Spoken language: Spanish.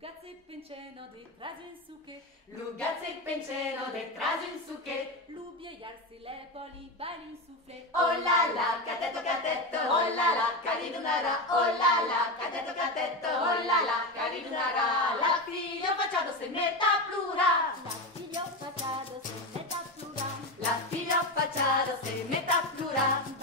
Lugazzi penceno detrás in su che, Lugazzi penceno detrás in su che, lubiaiarsi le poli bali in soufflé. Oh la la, catetto, oh la la, caridunara, oh la la, catetto, oh la la, caridunara. La figlio facciado se metta plura, La figlio facciado se metta plura, la figlio facciado se metta plura.